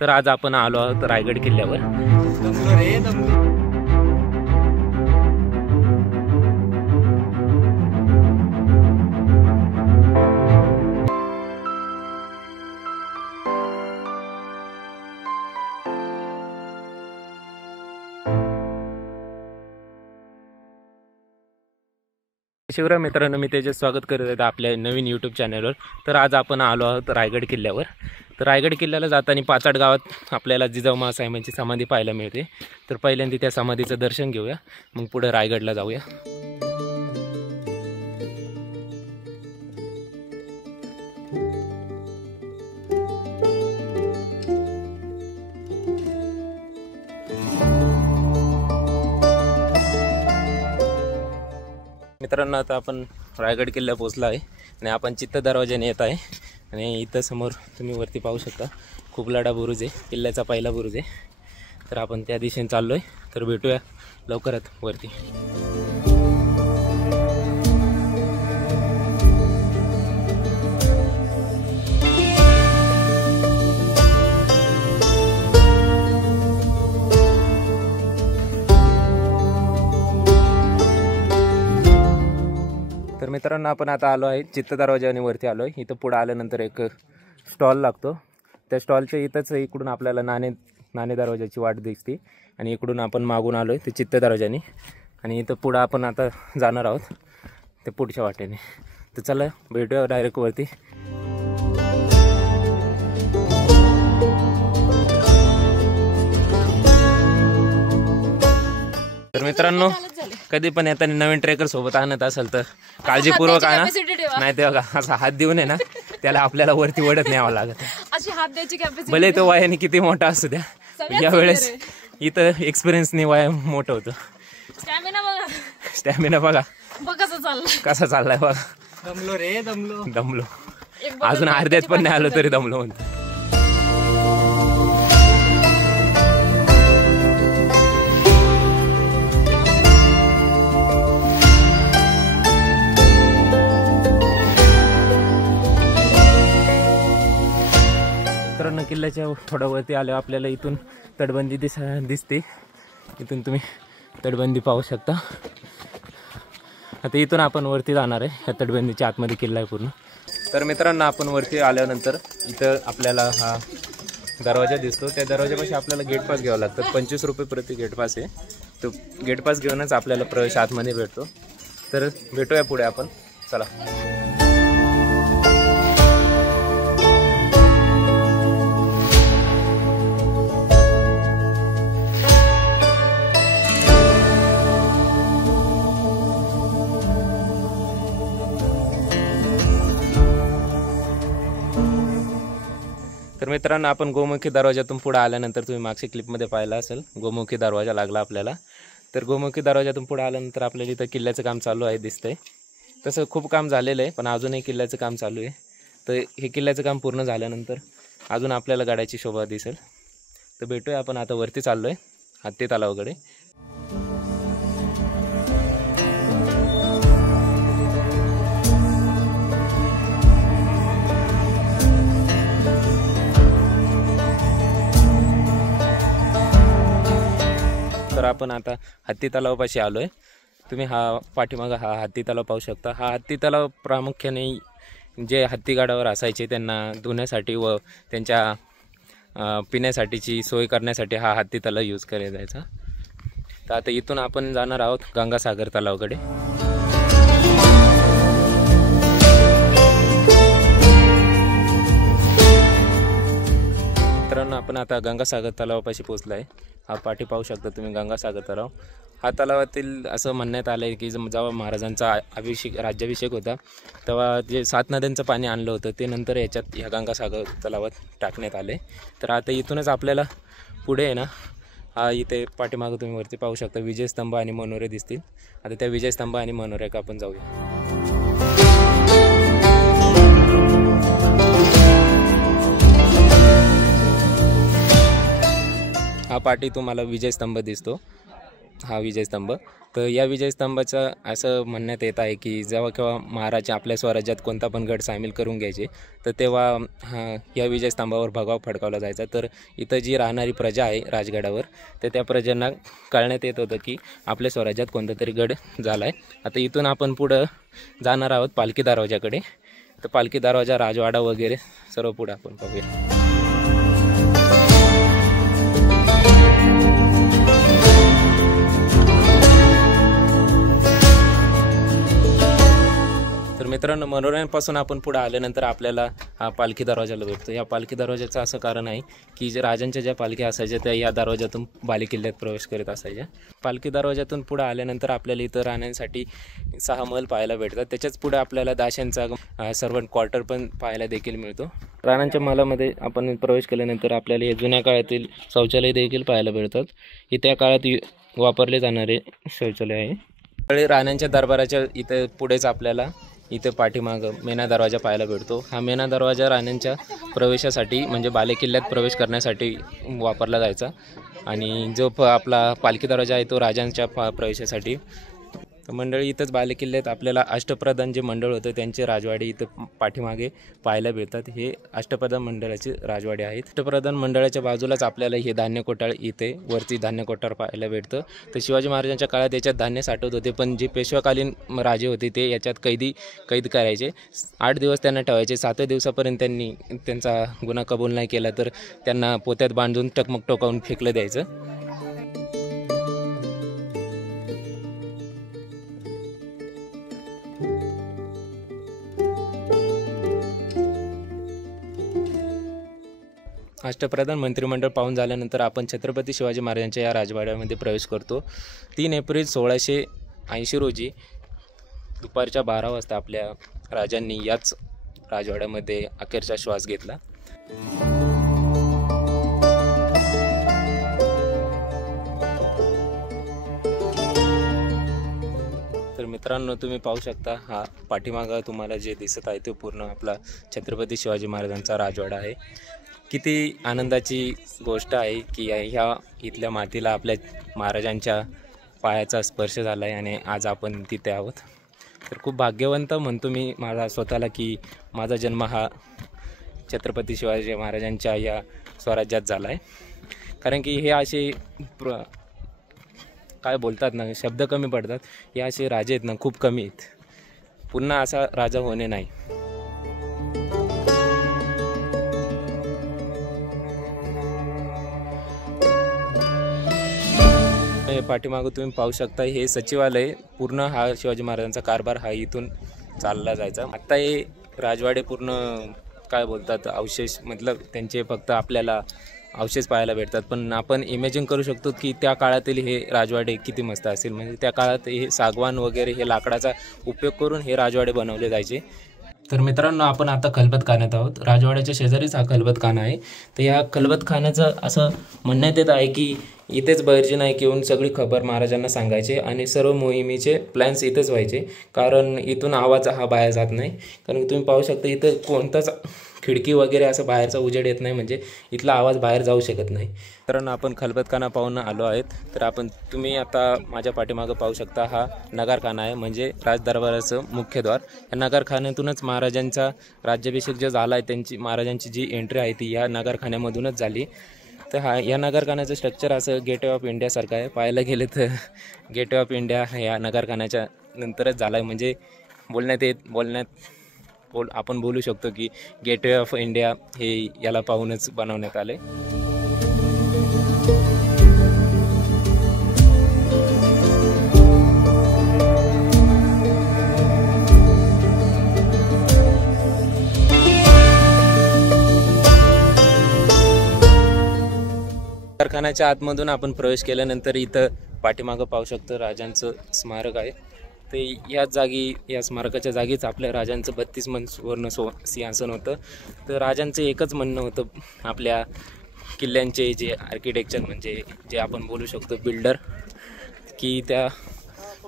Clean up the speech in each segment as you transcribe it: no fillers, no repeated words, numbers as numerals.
तर आज आपण आलो आहोत रायगड किल्ल्यावर। शिवराय मित्रांनो, मी तेजस स्वागत करत आहे आपल्या नवीन यूट्यूब चॅनलवर। तर आज आपण आलो आहोत रायगड किल्ल्यावर। तर रायगड किल्ल्याला जाताना पाचाड गावात आपल्याला जिजाऊ माँसाहेबांची समाधी पाहायला मिळते। तर पहिल्यांदा त्या समाधीचं दर्शन घेऊया, मग पुढे रायगडला जाऊया। मित्रांनो, आता आपण रायगड किल्ला पोहोचला आहे आणि आपण चित्त दरवाजाने येत आहे। आणि इथं समोर तुम्ही वरती पाहू शकता खुबलाडा बुरुज आहे, किल्ल्याचा पहिला बुरुज आहे। तर आपण त्या दिशेने चाललो आहे, तर भेटूया लवकरच वरती। तर मित्रांनो, आपण आता आलो आहे चित्त दरवाजाने वरती आलो आहे। इथं पुढे आल्यानंतर एक स्टॉल लागतो, त्या स्टॉलच्या इथंच इकडून आपल्याला नाणे दरवाजाची वाट दिसते आणि इकडून आपण मागून आलो आहे ते चित्त दरवाजाने। आणि इथं पुढं आपण आता जाणार आहोत ते पुढच्या वाटेने। तर चला भेटूया डायरेक्ट वरती। तर मित्रांनो, कधी पण येताना नवीन ट्रेकर सोबत आणत असेल तर काळजीपूर्वक आणा, नाही ते बघा असा हात देऊन आहे ना त्याला आपल्याला वरती वडत न्यावं लागत। अशी हात द्यायची कॅपॅसिटी, भले तो वयाने किती मोठा असू द्या, यावेळेस इथं एक्सपिरियन्सने वय मोठं होतं। स्टॅमिना बघा कसा चाललाय बघा। दमलो रे दमलो अजून अर्ध्यात पण नाही आलो तरी दमलो म्हणतो। मित्रांनो, किल्ल्याच्या थोडा वरती आल्यावर आपल्याला इथून तटबंदी दिसते। इथून तुम्ही तटबंदी पाहू शकता। आता इथून आपण वरती जाणार आहे, ह्या तटबंदीच्या आतमध्ये किल्ला आहे पूर्ण। तर मित्रांनो, आपण वरती आल्यानंतर इथं आपल्याला हा दरवाजा दिसतो, त्या दरवाजापाशी आपल्याला गेट पास घ्यावं लागतं। 25 रुपये प्रति गेट पास आहे, तो गेट पास घेऊनच आपल्याला प्रवेश आतमध्ये भेटतो। तर भेटूया पुढे आपण, चला। तर मित्रांनो, आपण गोमुखी दरवाजातून पुढे आल्यानंतर तुम्ही मागच्या क्लिपमध्ये पाहिला असेल गोमुखी दरवाजा लागला आपल्याला। तर गोमुखी दरवाजातून पुढे आल्यानंतर आपल्याला इथं किल्ल्याचं काम चालू आहे दिसतंय। तसं खूप काम झालेलं आहे, पण अजूनही किल्ल्याचं काम चालू आहे। तर हे किल्ल्याचं काम पूर्ण झाल्यानंतर अजून आपल्याला गाड्याची शोभा दिसेल। तर भेटूया आपण आता वरती चाललो आहे हत्ती तलावाकडे। तर आपण आता हत्ती तलावापाशी आलो आहे। तुम्ही हा पाठीमागं हा हत्ती तलाव पाहू शकता। हा हत्ती तलाव प्रामुख्याने जे हत्तीगाडावर असायचे त्यांना धुण्यासाठी व त्यांच्या पिण्यासाठीची सोय करण्यासाठी हा हत्ती तलाव यूज केला जायचा। तर आता इथून आपण जाणार आहोत गंगासागर तलावाकडे। मित्रांनो, आपण आता गंगासागर तलावापाशी पोहोचलो आहे। हा पाठी पाहू शकता तुम्ही गंगासागर तलाव। हा तलावातील असं म्हणण्यात आलं आहे की जेव्हा महाराजांचा राज्याभिषेक होता तेव्हा जे 7 नद्यांचं पाणी आणलं होतं ते नंतर ह्या गंगासागर तलावात टाकण्यात आले। तर आता इथूनच आपल्याला पुढे आहे ना, हा इथे पाठीमागं तुम्ही वरती पाहू शकता विजयस्तंभ आणि मनोरे दिसतील। आता त्या विजयस्तंभ आणि मनोऱ्याक आपण जाऊया। हा पाठी तुम्हाला विजयस्तंभ दिसतो। हा विजयस्तंभ. तर या विजयस्तंभाचं असं म्हणण्यात येत आहे की जेव्हा केव्हा महाराज आपल्या स्वराज्यात कोणता पण गड सामील करून घ्यायचे तर तेव्हा या विजयस्तंभावर भगवा फडकावला जायचा. तर इथं जी राहणारी प्रजा आहे राजगडावर तर त्या प्रजांना कळण्यात येत होतं की आपल्या स्वराज्यात कोणता तरी गड झाला आहे. आता इथून आपण पुढं जाणार आहोत पालखी दरवाजाकडे. तर पालखी दरवाजा, राजवाडा वगैरे सर्व पुढं आपण पाहूया. तर मित्रांनो, मनोरंजनपासून आपण पुढे आल्यानंतर आपल्याला हा पालखी दरवाजाला भेटतो. या पालखी दरवाजाचं असं कारण आहे की जे राजांच्या ज्या पालख्या असायच्या त्या या दरवाजातून बालेकिल्ल्यात प्रवेश करीत असायच्या. पालखी दरवाजातून पुढे आल्यानंतर आपल्याला इथं राहण्यासाठी 6 महल पाहायला भेटतात. त्याच्याच पुढे आपल्याला दाशांचा सर्वंट क्वार्टर पण पाहायला देखील मिळतो. राणांच्या महलामध्ये आपण प्रवेश केल्यानंतर आपल्याला हे जुन्या काळातील शौचालय देखील पाहायला भेटतात. हे त्या काळात वापरले जाणारे शौचालय आहे. राणांच्या दरबाराच्या इथं पुढेच आपल्याला इथं पाठीमागं मेना दरवाजा पाहायला भेटतो. हा मेना दरवाजा राण्यांच्या प्रवेशासाठी म्हणजे बालेकिल्ल्यात प्रवेश करण्यासाठी वापरला जायचा आणि जो आपला पालखी दरवाजा आहे तो राजांच्या प्रवेशासाठी. तर मंडळी, इथंच बालेकिल्ल्यात आपल्याला अष्टप्रधान जे मंडळ होतं त्यांचे राजवाडे इथं पाठीमागे पाहायला भेटतात. हे अष्टप्रधान मंडळाचे राजवाडे आहेत. अष्टप्रधान मंडळाच्या बाजूलाच आपल्याला हे धान्य कोठार इथे वरती धान्य कोठार पाहायला भेटतं. तर शिवाजी महाराजांच्या काळात याच्यात धान्य साठवत होते, पण जे पेशवाकालीन राजे होते ते याच्यात कैद करायचे. 8 दिवस त्यांना ठेवायचे. 7व्या दिवसापर्यंत त्यांनी त्यांचा गुन्हा कबूल नाही केला तर त्यांना पोत्यात बांधून टकमक टोकावून फेकलं द्यायचं. अष्टप्रधान मंत्रिमंडळ पाहून झाल्यानंतर आपण छत्रपती शिवाजी महाराजांच्या या राजवाड्यामध्ये प्रवेश करतो. 3 एप्रिल 1680 रोजी दुपारच्या 12 वाजता आपल्या राजांनी याच राजवाड्यामध्ये अखेरचा श्वास घेतला. तर मित्रांनो, तुम्ही पाहू शकता हा पाठीमागा तुम्हाला जे दिसत आहे ते पूर्ण आपला छत्रपती शिवाजी महाराजांचा राजवाडा आहे. किती आनंदाची गोष्ट आहे की ह्या इथल्या मातीला आपल्या महाराजांच्या पायाचा स्पर्श झाला आहे आणि आज आपण तिथे आहोत. तर खूप भाग्यवंत म्हणतो मी माझा स्वतःला की माझा जन्म हा छत्रपती शिवाजी महाराजांच्या या स्वराज्यात झाला आहे. कारण की हे असे काय बोलतात ना, शब्द कमी पडतात. हे असे राजे आहेत ना, खूप कमी आहेत. पुन्हा असा राजा होणे नाही. पाठीमागं तुम्ही पाहू शकता हे सचिवालय. पूर्ण हा शिवाजी महाराजांचा कारभार हा इथून चालला जायचा. आत्ता हे राजवाडे पूर्ण काय बोलतात अवशेष, मतलब त्यांचे फक्त आपल्याला अवशेष पाहायला भेटतात. पण आपण इमॅजिन करू शकतो की त्या काळातील हे राजवाडे किती मस्त असतील. म्हणजे त्या काळात हे सागवान वगैरे हे लाकडाचा उपयोग करून हे राजवाडे बनवले जायचे. तर मित्रांनो, आपण आता खलबतखान्यात आहोत. राजवाड्याच्या शेजारीच हा खलबतखाना आहे. तर या खलबतखान्याचं असं म्हणण्यात येत आहे की इथेच बहिर्जी नाईक येऊन सगळी खबर महाराजांना सांगायचे आणि सर्व मोहिमेचे प्लॅन्स इथंच व्हायचे. कारण इथून आवाज हा बाहेर जात नाही. कारण तुम्ही पाहू शकता इथं कोणताच खिडकी वगैरे असं बाहेरचा उजेड येत नाही, म्हणजे इथला आवाज बाहेर जाऊ शकत नाही. कारण आपण खलबतखाना पाहून आलो आहेत. तर तुम्ही आता माझ्या पाठीमागं पाहू शकता हा नगारखाना आहे, म्हणजे राजदरबाराचं मुख्य द्वार. या नगारखान्यातूनच महाराजांचा राज्याभिषेक जो झाला आहे त्यांची महाराजांची जी एंट्री आहे ती या नगारखान्यामधूनच झाली. तर या नगरखान्याचं स्ट्रक्चर असं गेटवे ऑफ इंडियासारखं आहे. पाहायला गेलं तर गेटवे ऑफ इंडिया या नगरखान्याच्या नंतरच झाला आहे. म्हणजे आपण बोलू शकतो की गेटवे ऑफ इंडिया हे याला पाहूनच बनवण्यात आले. कारखान्याच्या आतमधून आपण प्रवेश केल्यानंतर इथं पाठीमागं पाहू शकतो राजांचं स्मारक आहे. ते या स्मारकाच्या जागीच आपल्या राजांचं 32 मन सुवर्ण सिंहासन होतं. तर राजांचं एकच म्हणणं होतं आपल्या किल्ल्यांचे जे आर्किटेक्चर म्हणजे जे आपण बोलू शकतो बिल्डर, की त्या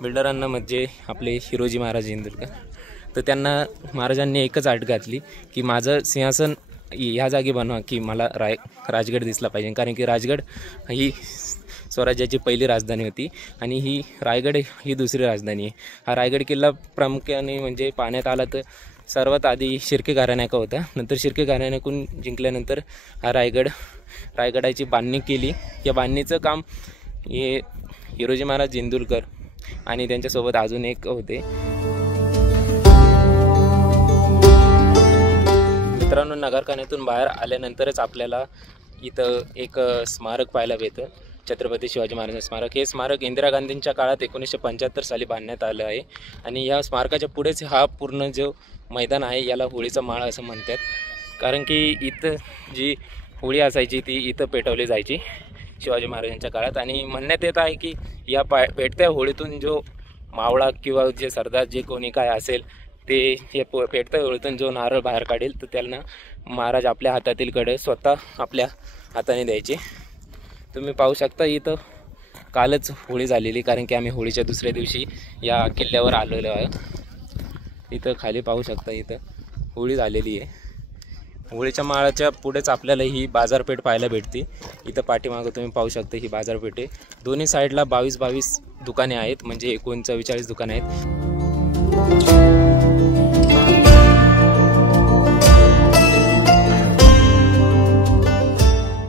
बिल्डरांना म्हणजे आपले हिरोजी महाराज इंदुरकर. तर त्यांना महाराजांनी एकच अट घातली की माझं सिंहासन ह्या जागी बनवा की मला राजगड दिसला पाहिजे. कारण की राजगड ही स्वराज्याची पहिली राजधानी होती आणि ही रायगड ही दुसरी राजधानी आहे. हा रायगड किल्ला प्रामुख्याने म्हणजे पाण्यात आला तर सर्वात आधी शिर्के घराण्याचा होता. नंतर शिर्के घराण्याकडून जिंकल्यानंतर हा रायगडाची बांधणी केली. या बांधणीचं काम हे हिरोजी महाराज इंदुरकर आणि त्यांच्यासोबत अजून एक होते. मित्रांनो, नगरखान्यातून बाहेर आल्यानंतरच आपल्याला इथं एक स्मारक पाहायला भेटतं, छत्रपती शिवाजी महाराज स्मारक. हे स्मारक इंदिरा गांधींच्या काळात 1975 साली बांधण्यात आलं आहे आणि या स्मारकाच्या पुढेच हा पूर्ण जो मैदान आहे याला होळीचा माळा असं म्हणतात. कारण की इथं जी होळी असायची ती इथं पेटवली जायची शिवाजी महाराजांच्या काळात. आणि म्हणण्यात येत आहे की या पेटत्या होळीतून जो मावळा किंवा जे सरदार जे कोणी काय असेल ते हे पेटत्या होळीतून जो नारळ बाहेर काढेल तर त्यांना महाराज आपल्या हातातील कडे स्वतः आपल्या हाताने द्यायचे. तुम्ही पाहू शकता इथं कालच होळी झालेली, कारण की आम्ही होळीच्या दुसऱ्या दिवशी या किल्ल्यावर आलेलो आहोत. इथं खाली पाहू शकता इथं होळी झालेली आहे. होळीच्या माळाच्या पुढेच आपल्याला ही बाजारपेठ पाहायला भेटते. इथं पाठीमागं तुम्ही पाहू शकता ही बाजारपेठ आहे. दोन्ही साईडला 22 दुकाने आहेत, म्हणजे एकूण 44 दुकाने आहेत.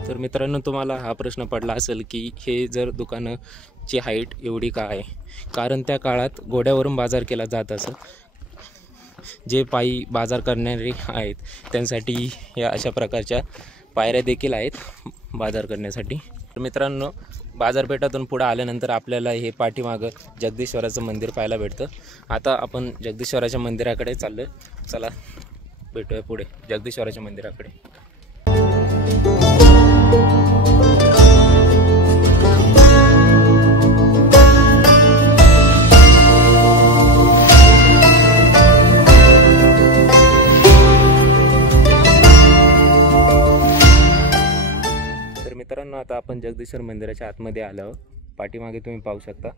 तर मित्रांनो, तुम्हाला हा प्रश्न पडला असेल की हे जर दुकानाची हाईट एवढी का आहे? कारण त्या काळात घोड्यावरून बाजार केला जात असं. जे पायी बाजार करणारे आहेत त्यांसाठी या अशा प्रकारच्या पायऱ्या देखील आहेत बाजार करण्यासाठी. तर मित्रांनो, बाजारपेठातून पुढे आल्यानंतर आपल्याला हे पाठीमागं जगदीश्वराचं मंदिर पाहायला भेटतं. आता आपण जगदीश्वराच्या मंदिराकडे चाललो. चला भेटूया पुढे जगदीश्वराच्या मंदिराकडे. मित्रांनो, आता आपण जगदीश्वर मंदिराच्या आतमध्ये आलो. पाठीमागे तुम्ही पाहू शकता.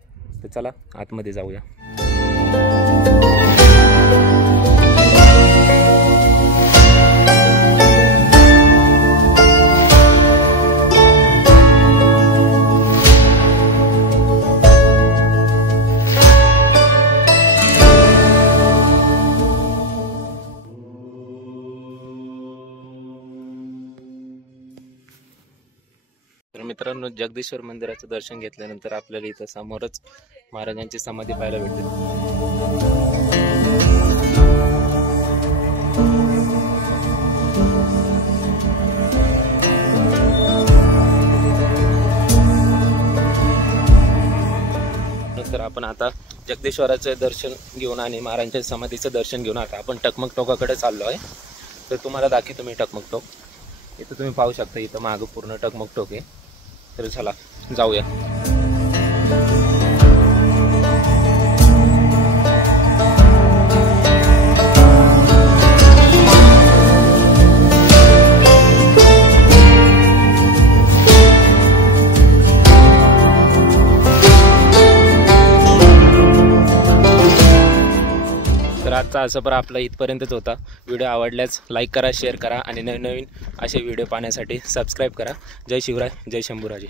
तर चला आतमध्ये जाऊया. तर मित्रांनो, जगदीश्वर मंदिराचं दर्शन घेतल्यानंतर आपल्याला इथं समोरच महाराजांची समाधी पाहायला भेटते. नंतर आपण आता जगदीश्वराचं दर्शन घेऊन आणि महाराजांच्या समाधीचं दर्शन घेऊन आता आपण टकमक टोकाकडे चाललो आहे. तर तुम्हाला दाखवतो मी टकमक टोक. इथं तुम्ही पाहू शकता, इथं मागं पूर्ण टकमक टोक आहे. तर चला जाऊया. तर आजचा हा सफर आपला इथपर्यंतच होता. व्हिडिओ आवडल्यास लाईक करा, शेअर करा आणि नवनवीन असे व्हिडिओ पाहण्यासाठी सबस्क्राईब करा. जय शिवराय, जय शंभूराजे.